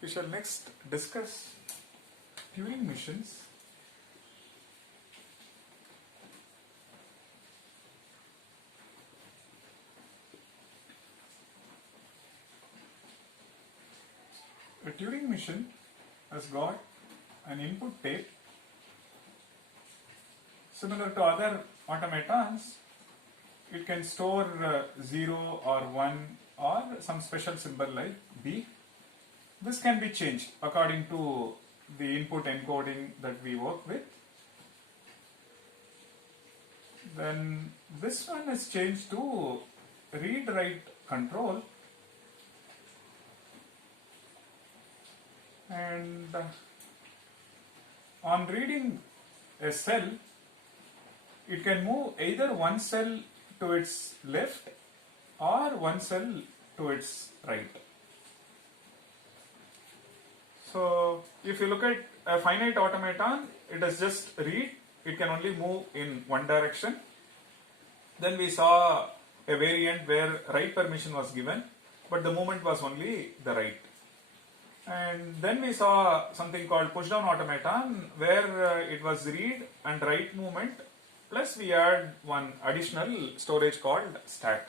We shall next discuss Turing machines. A Turing machine has got an input tape similar to other automatons. It can store 0 or 1 or some special symbol like B. This can be changed according to the input encoding that we work with. Then this one is changed to read-write control, and on reading a cell, it can move either one cell to its left or one cell to its right. So if you look at a finite automaton, it is just read, it can only move in one direction. Then we saw a variant where write permission was given, but the movement was only the right. And then we saw something called push down automaton where it was read and write movement, plus we had one additional storage called stack.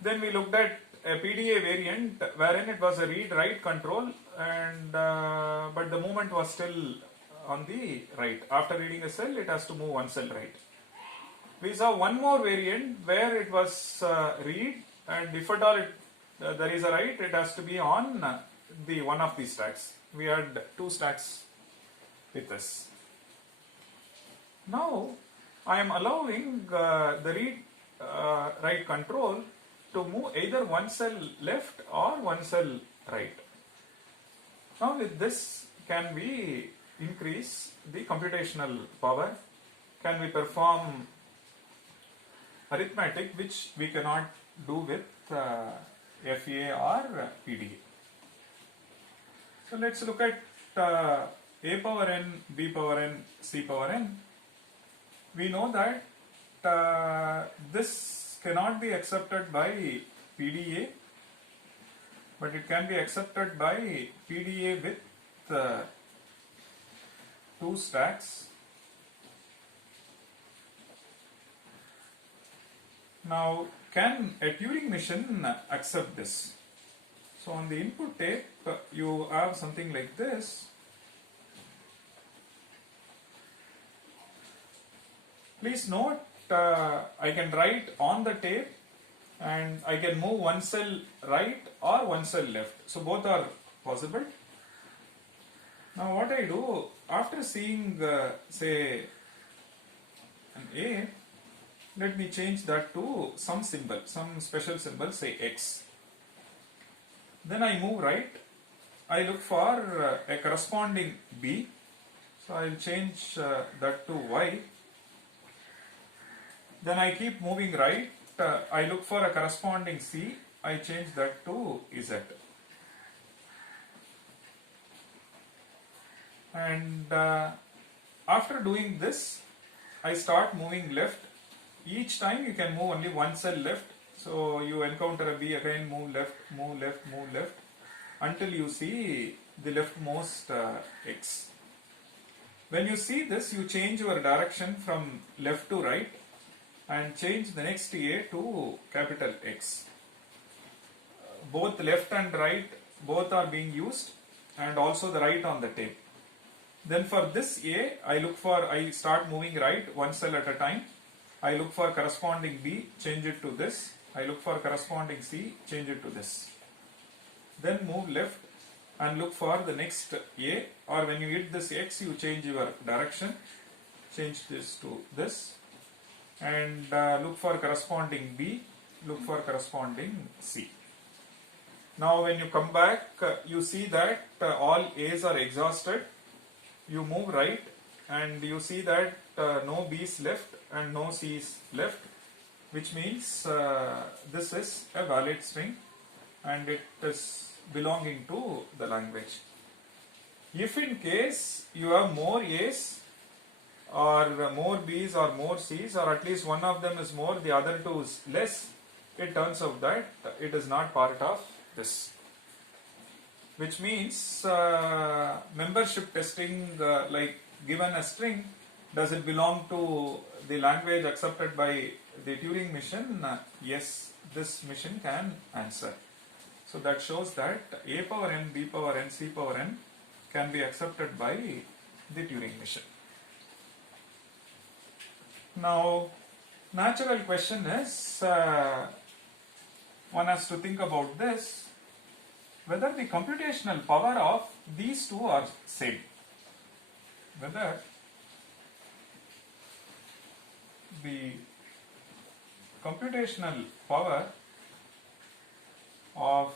Then we looked at a PDA variant wherein it was a read-write control, and but the movement was still on the right. After reading a cell, it has to move one cell right. We saw one more variant where it was read, and if at all there is a write, it has to be on the one of these stacks. We had two stacks with us. Now I am allowing the read-write control to move either one cell left or one cell right. Now with this, can we increase the computational power? Can we perform arithmetic which we cannot do with FA or PDA? So let's look at A power n, B power n, C power n. We know that this cannot be accepted by PDA, but it can be accepted by PDA with two stacks. Now, can a Turing machine accept this? So on the input tape, you have something like this. Please note, I can write on the tape and I can move one cell right or one cell left. So both are possible. Now what I do, after seeing say an A, let me change that to some symbol, some special symbol, say X. Then I move right, I look for a corresponding B, so I will change that to Y. Then I keep moving right, I look for a corresponding C, I change that to Z. And after doing this, I start moving left. Each time you can move only one cell left. So you encounter a B, again move left, move left, move left, until you see the leftmost X. When you see this, you change your direction from left to right and change the next A to capital X. Both left and right, both are being used, and also the right on the tape. Then for this A, I start moving right one cell at a time. I look for corresponding B, change it to this. I look for corresponding C, change it to this. Then move left and look for the next A, or when you hit this X, you change your direction, change this to this, and look for corresponding B, look for corresponding C. Now when you come back, you see that all A's are exhausted. You move right and you see that no B's left and no C's left, which means this is a valid string and it is belonging to the language. If in case you have more A's or more B's or more C's, or at least one of them is more, the other two is less, it turns out that it is not part of this. which means membership testing, like given a string, does it belong to the language accepted by the Turing machine? Yes, this machine can answer. So that shows that a power n, b power n, c power n can be accepted by the Turing machine. Now, natural question is, one has to think about this, whether the computational power of these two are same. Whether the computational power of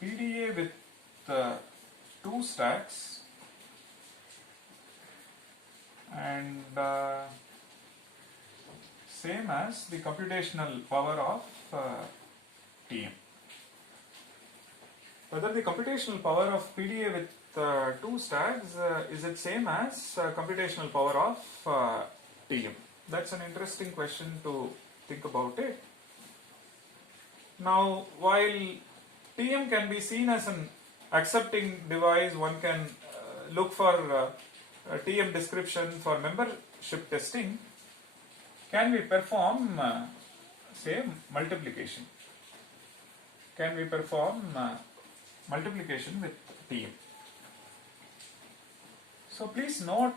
PDA with two stacks and same as the computational power of TM. Whether the computational power of PDA with two stacks is it same as computational power of TM? That's an interesting question to think about it. Now, while TM can be seen as an accepting device, one can look for TM description for membership testing. Can we perform, say, multiplication? Can we perform multiplication with TM? So please note,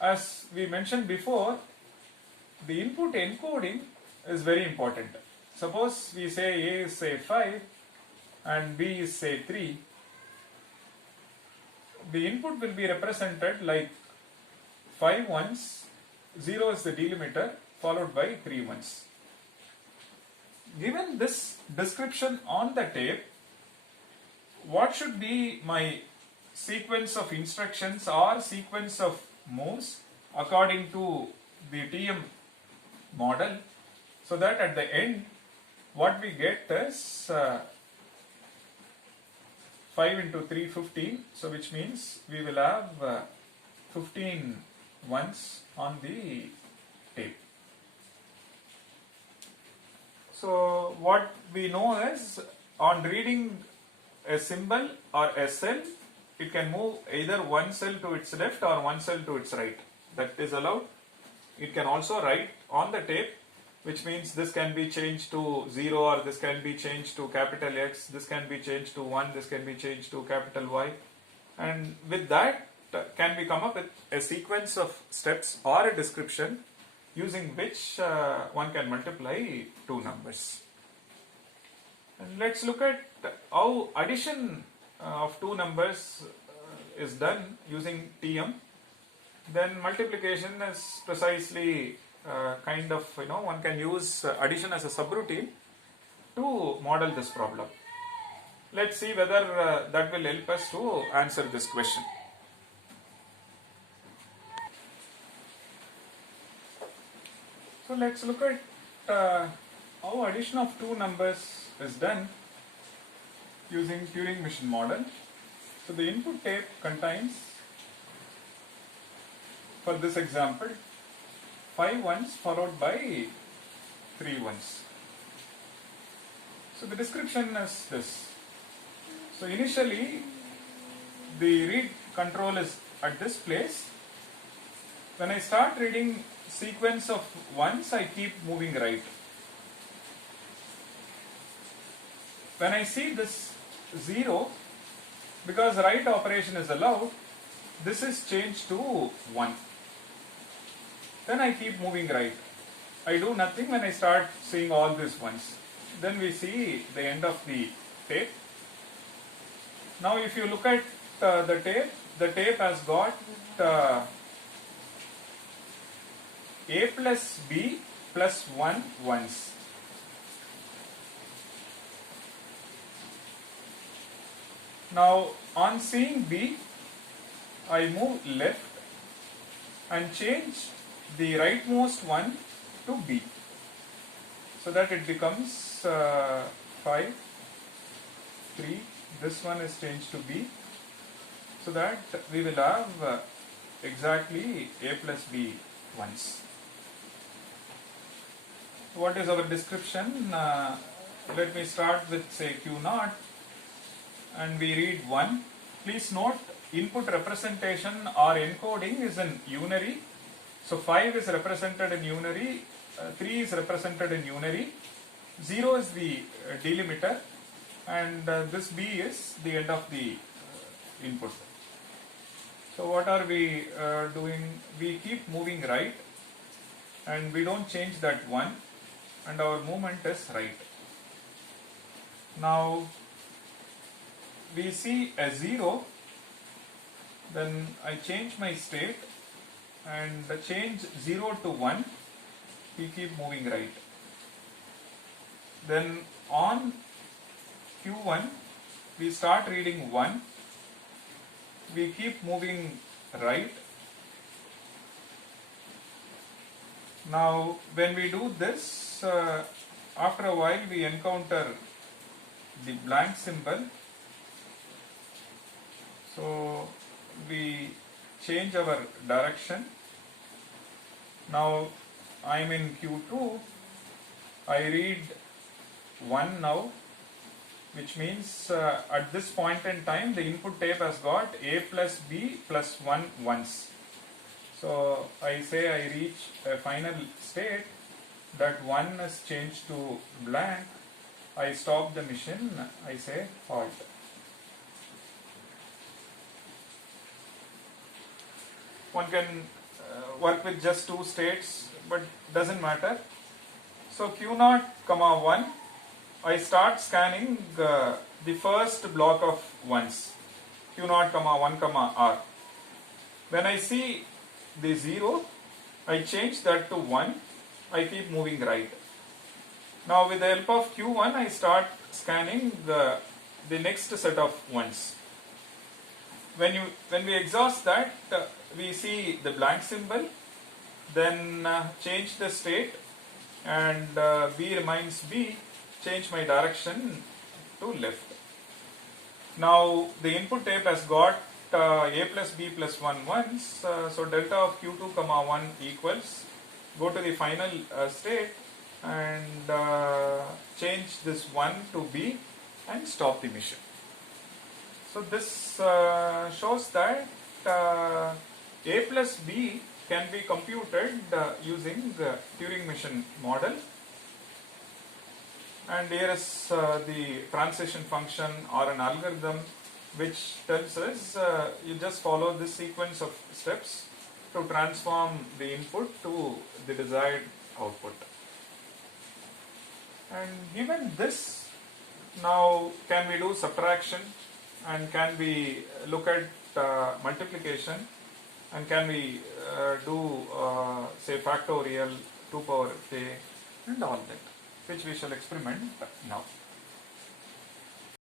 as we mentioned before, the input encoding is very important. Suppose we say A is say 5 and B is say 3. The input will be represented like 5 ones, 0 is the delimiter, followed by 3 ones. Given this description on the tape, what should be my sequence of instructions or sequence of moves according to the TM model, so that at the end what we get is 5 into 3, 15, so which means we will have 15 ones on the tape. So what we know is, on reading a symbol or a cell, it can move either one cell to its left or one cell to its right. That is allowed. It can also write on the tape, which means this can be changed to 0 or this can be changed to capital X, this can be changed to 1, this can be changed to capital Y. And with that, can we come up with a sequence of steps or a description using which one can multiply two numbers. And let's look at how addition of two numbers is done using TM. Then multiplication is precisely kind of, one can use addition as a subroutine to model this problem. Let's see whether that will help us to answer this question. So let's look at how addition of two numbers is done using Turing machine model. So the input tape contains, for this example, 5 ones followed by 3 ones. So the description is this. So initially the read control is at this place. When I start reading sequence of ones, I keep moving right. When I see this 0, because right operation is allowed, this is changed to 1. Then I keep moving right. I do nothing when I start seeing all these ones. Then we see the end of the tape. Now if you look at the tape has got A plus B plus 1 ones. Now on seeing B, I move left and change the rightmost one to B, so that it becomes 5, 3, this one is changed to B, so that we will have exactly A plus B ones. What is our description? let me start with say Q naught and we read 1. Please note input representation or encoding is in unary. So 5 is represented in unary, 3 is represented in unary, 0 is the delimiter, and this B is the end of the input. So what are we doing? We keep moving right and we don't change that 1 and our movement is right. Now we see a 0, then I change my state and change 0 to 1, we keep moving right. Then on Q1 we start reading 1, we keep moving right. Now when we do this, after a while we encounter the blank symbol, so we change our direction. Now I am in Q2, I read 1 now, which means at this point in time the input tape has got A plus B plus 1 once. So I say I reach a final state, that 1 is changed to blank, I stop the machine, I say halt. One can work with just 2 states, but doesn't matter. So Q0, 1, I start scanning the first block of ones, Q0, 1, R. When I see the 0, I change that to 1, I keep moving right. Now with the help of Q1, I start scanning the next set of ones. When we exhaust that, we see the blank symbol, then change the state, and B remains B, change my direction to left. Now the input tape has got A plus B plus 1 once, so delta of Q2, 1 equals, go to the final state and change this 1 to B and stop the machine. So this shows that A plus B can be computed using the Turing machine model, and here is the transition function or an algorithm which tells us you just follow this sequence of steps to transform the input to the desired output. And given this, now can we do subtraction, and can we look at multiplication, and can we do say factorial, 2 power k, and all that, which we shall experiment now.